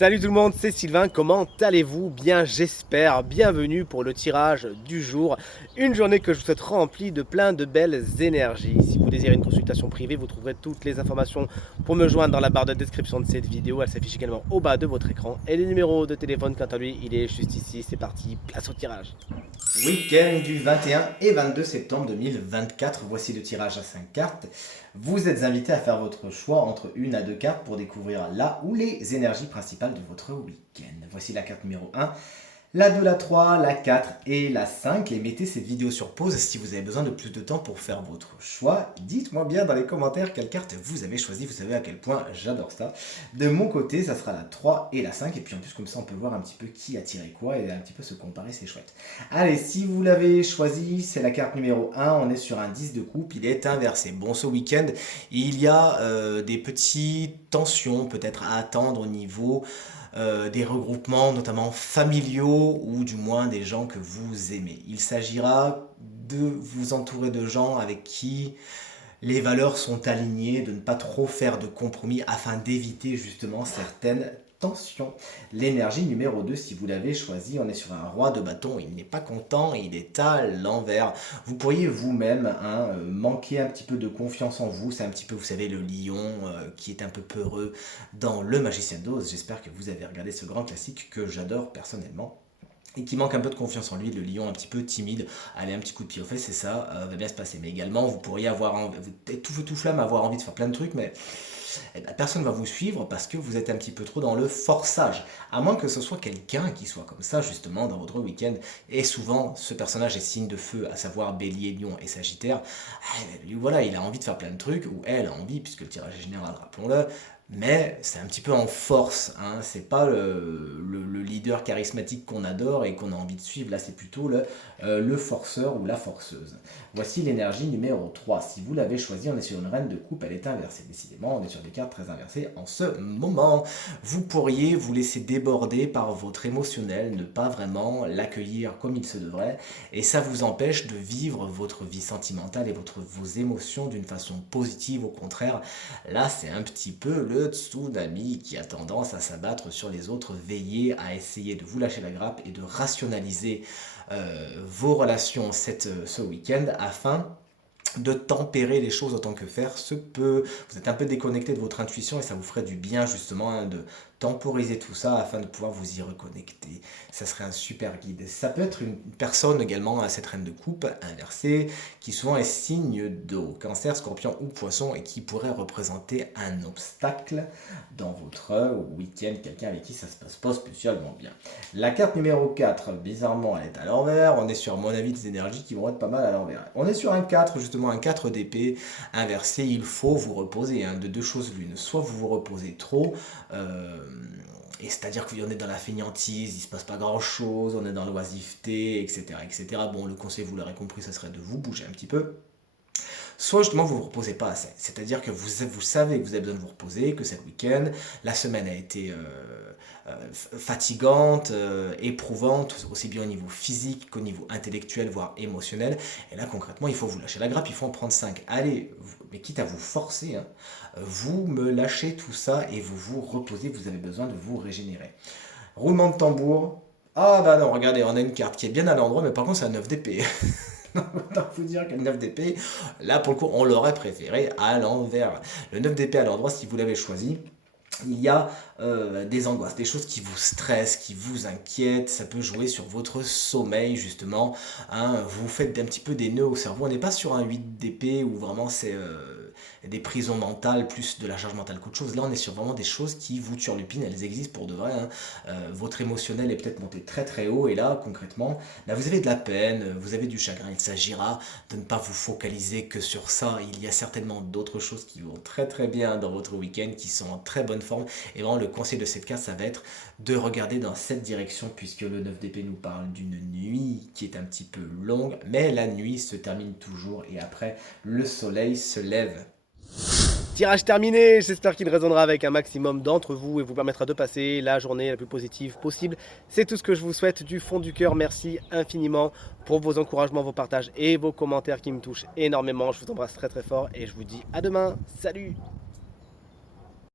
Salut tout le monde, c'est Sylvain, comment allez-vous? Bien j'espère, bienvenue pour le tirage du jour. Une journée que je vous souhaite remplie de plein de belles énergies. Si vous désirez une consultation privée, vous trouverez toutes les informations pour me joindre dans la barre de description de cette vidéo. Elle s'affiche également au bas de votre écran. Et le numéro de téléphone, quant à lui, il est juste ici. C'est parti, place au tirage. Week-end du 21 et 22 septembre 2024, voici le tirage à 5 cartes. Vous êtes invité à faire votre choix entre une à deux cartes pour découvrir la ou les énergies principales de votre week-end. Voici la carte numéro 1, la 2, la 3, la 4 et la 5. Et mettez cette vidéo sur pause si vous avez besoin de plus de temps pour faire votre choix. Dites-moi bien dans les commentaires quelle carte vous avez choisi. Vous savez à quel point j'adore ça. De mon côté, ça sera la 3 et la 5. Et puis en plus, comme ça, on peut voir un petit peu qui a tiré quoi et un petit peu se comparer, c'est chouette. Allez, si vous l'avez choisi, c'est la carte numéro 1. On est sur un 10 de coupe. Il est inversé. Bon, ce week-end, il y a des petites tensions peut-être à attendre au niveau des regroupements, notamment familiaux ou du moins des gens que vous aimez. Il s'agira de vous entourer de gens avec qui les valeurs sont alignées, de ne pas trop faire de compromis afin d'éviter justement certaines tensions. L'énergie numéro 2, si vous l'avez choisi, on est sur un roi de bâton, il n'est pas content et il est à l'envers. Vous pourriez vous-même manquer un petit peu de confiance en vous, c'est un petit peu, vous savez, le lion qui est un peu peureux dans Le Magicien d'Oz. J'espère que vous avez regardé ce grand classique que j'adore personnellement et qui manque un peu de confiance en lui, le lion un petit peu timide. Allez, un petit coup de pied aux fesses et ça va bien se passer. Mais également, vous pourriez avoir tout feu tout flamme, avoir envie de faire plein de trucs, mais personne ne va vous suivre parce que vous êtes un petit peu trop dans le forçage. À moins que ce soit quelqu'un qui soit comme ça, justement, dans votre week-end. Et souvent, ce personnage est signe de feu, à savoir Bélier, Lion et Sagittaire. Lui, voilà, il a envie de faire plein de trucs, ou elle a envie, puisque le tirage est général, rappelons-le. Mais c'est un petit peu en force, hein. C'est pas le leader charismatique qu'on adore et qu'on a envie de suivre, là c'est plutôt le forceur ou la forceuse. Voici l'énergie numéro 3. Si vous l'avez choisi, on est sur une reine de coupe, elle est inversée. Décidément, on est sur des cartes très inversées en ce moment. Vous pourriez vous laisser déborder par votre émotionnel, ne pas vraiment l'accueillir comme il se devrait, et ça vous empêche de vivre votre vie sentimentale et vos émotions d'une façon positive. Au contraire, là c'est un petit peu le tsunami qui a tendance à s'abattre sur les autres. Veillez à essayer de vous lâcher la grappe et de rationaliser vos relations ce week-end afin de tempérer les choses autant que faire se peut. Vous êtes un peu déconnecté de votre intuition et ça vous ferait du bien justement de temporiser tout ça afin de pouvoir vous y reconnecter. Ça serait un super guide. Ça peut être une personne également à cette reine de coupe inversée qui souvent est signe d'eau, cancer, scorpion ou poisson et qui pourrait représenter un obstacle dans votre week-end, quelqu'un avec qui ça se passe pas spécialement bien. La carte numéro 4, bizarrement elle est à l'envers. On est sur, à mon avis, des énergies qui vont être pas mal à l'envers. On est sur un 4, justement un 4 d'épée inversé. Il faut vous reposer, hein, de deux choses l'une. Soit vous vous reposez trop, et c'est-à-dire qu'on est dans la fainéantise, il se passe pas grand-chose, on est dans l'oisiveté, etc., etc. Bon, le conseil, vous l'aurez compris, ça serait de vous bouger un petit peu. Soit justement vous ne vous reposez pas assez, c'est-à-dire que vous savez que vous avez besoin de vous reposer, que cet week-end, la semaine a été fatigante, éprouvante, aussi bien au niveau physique qu'au niveau intellectuel, voire émotionnel. Et là concrètement, il faut vous lâcher la grappe, il faut en prendre 5. Allez, mais quitte à vous forcer, hein, vous me lâchez tout ça et vous vous reposez, vous avez besoin de vous régénérer. Roulement de tambour. Ah bah non, regardez, on a une carte qui est bien à l'endroit, mais par contre c'est un 9 d'épée. Autant vous dire que le 9 d'épée, là pour le coup, on l'aurait préféré à l'envers. Le 9 d'épée à l'endroit, si vous l'avez choisi, il y a des angoisses, des choses qui vous stressent, qui vous inquiètent. Ça peut jouer sur votre sommeil justement, hein. Vous faites un petit peu des nœuds au cerveau. On n'est pas sur un 8 d'épée où vraiment c'est des prisons mentales, plus de la charge mentale qu'autre chose. Là on est sur vraiment des choses qui vous turlupinent, elles existent pour de vrai, hein. Votre émotionnel est peut-être monté très très haut et là concrètement, là, vous avez de la peine, vous avez du chagrin. Il s'agira de ne pas vous focaliser que sur ça. Il y a certainement d'autres choses qui vont très très bien dans votre week-end, qui sont en très bonne forme. Et vraiment le conseil de cette carte, ça va être de regarder dans cette direction, puisque le 9 d'épée nous parle d'une nuit qui est un petit peu longue, mais la nuit se termine toujours et après le soleil se lève. Tirage terminé, j'espère qu'il résonnera avec un maximum d'entre vous et vous permettra de passer la journée la plus positive possible. C'est tout ce que je vous souhaite du fond du cœur. Merci infiniment pour vos encouragements, vos partages et vos commentaires qui me touchent énormément. Je vous embrasse très très fort et je vous dis à demain. Salut!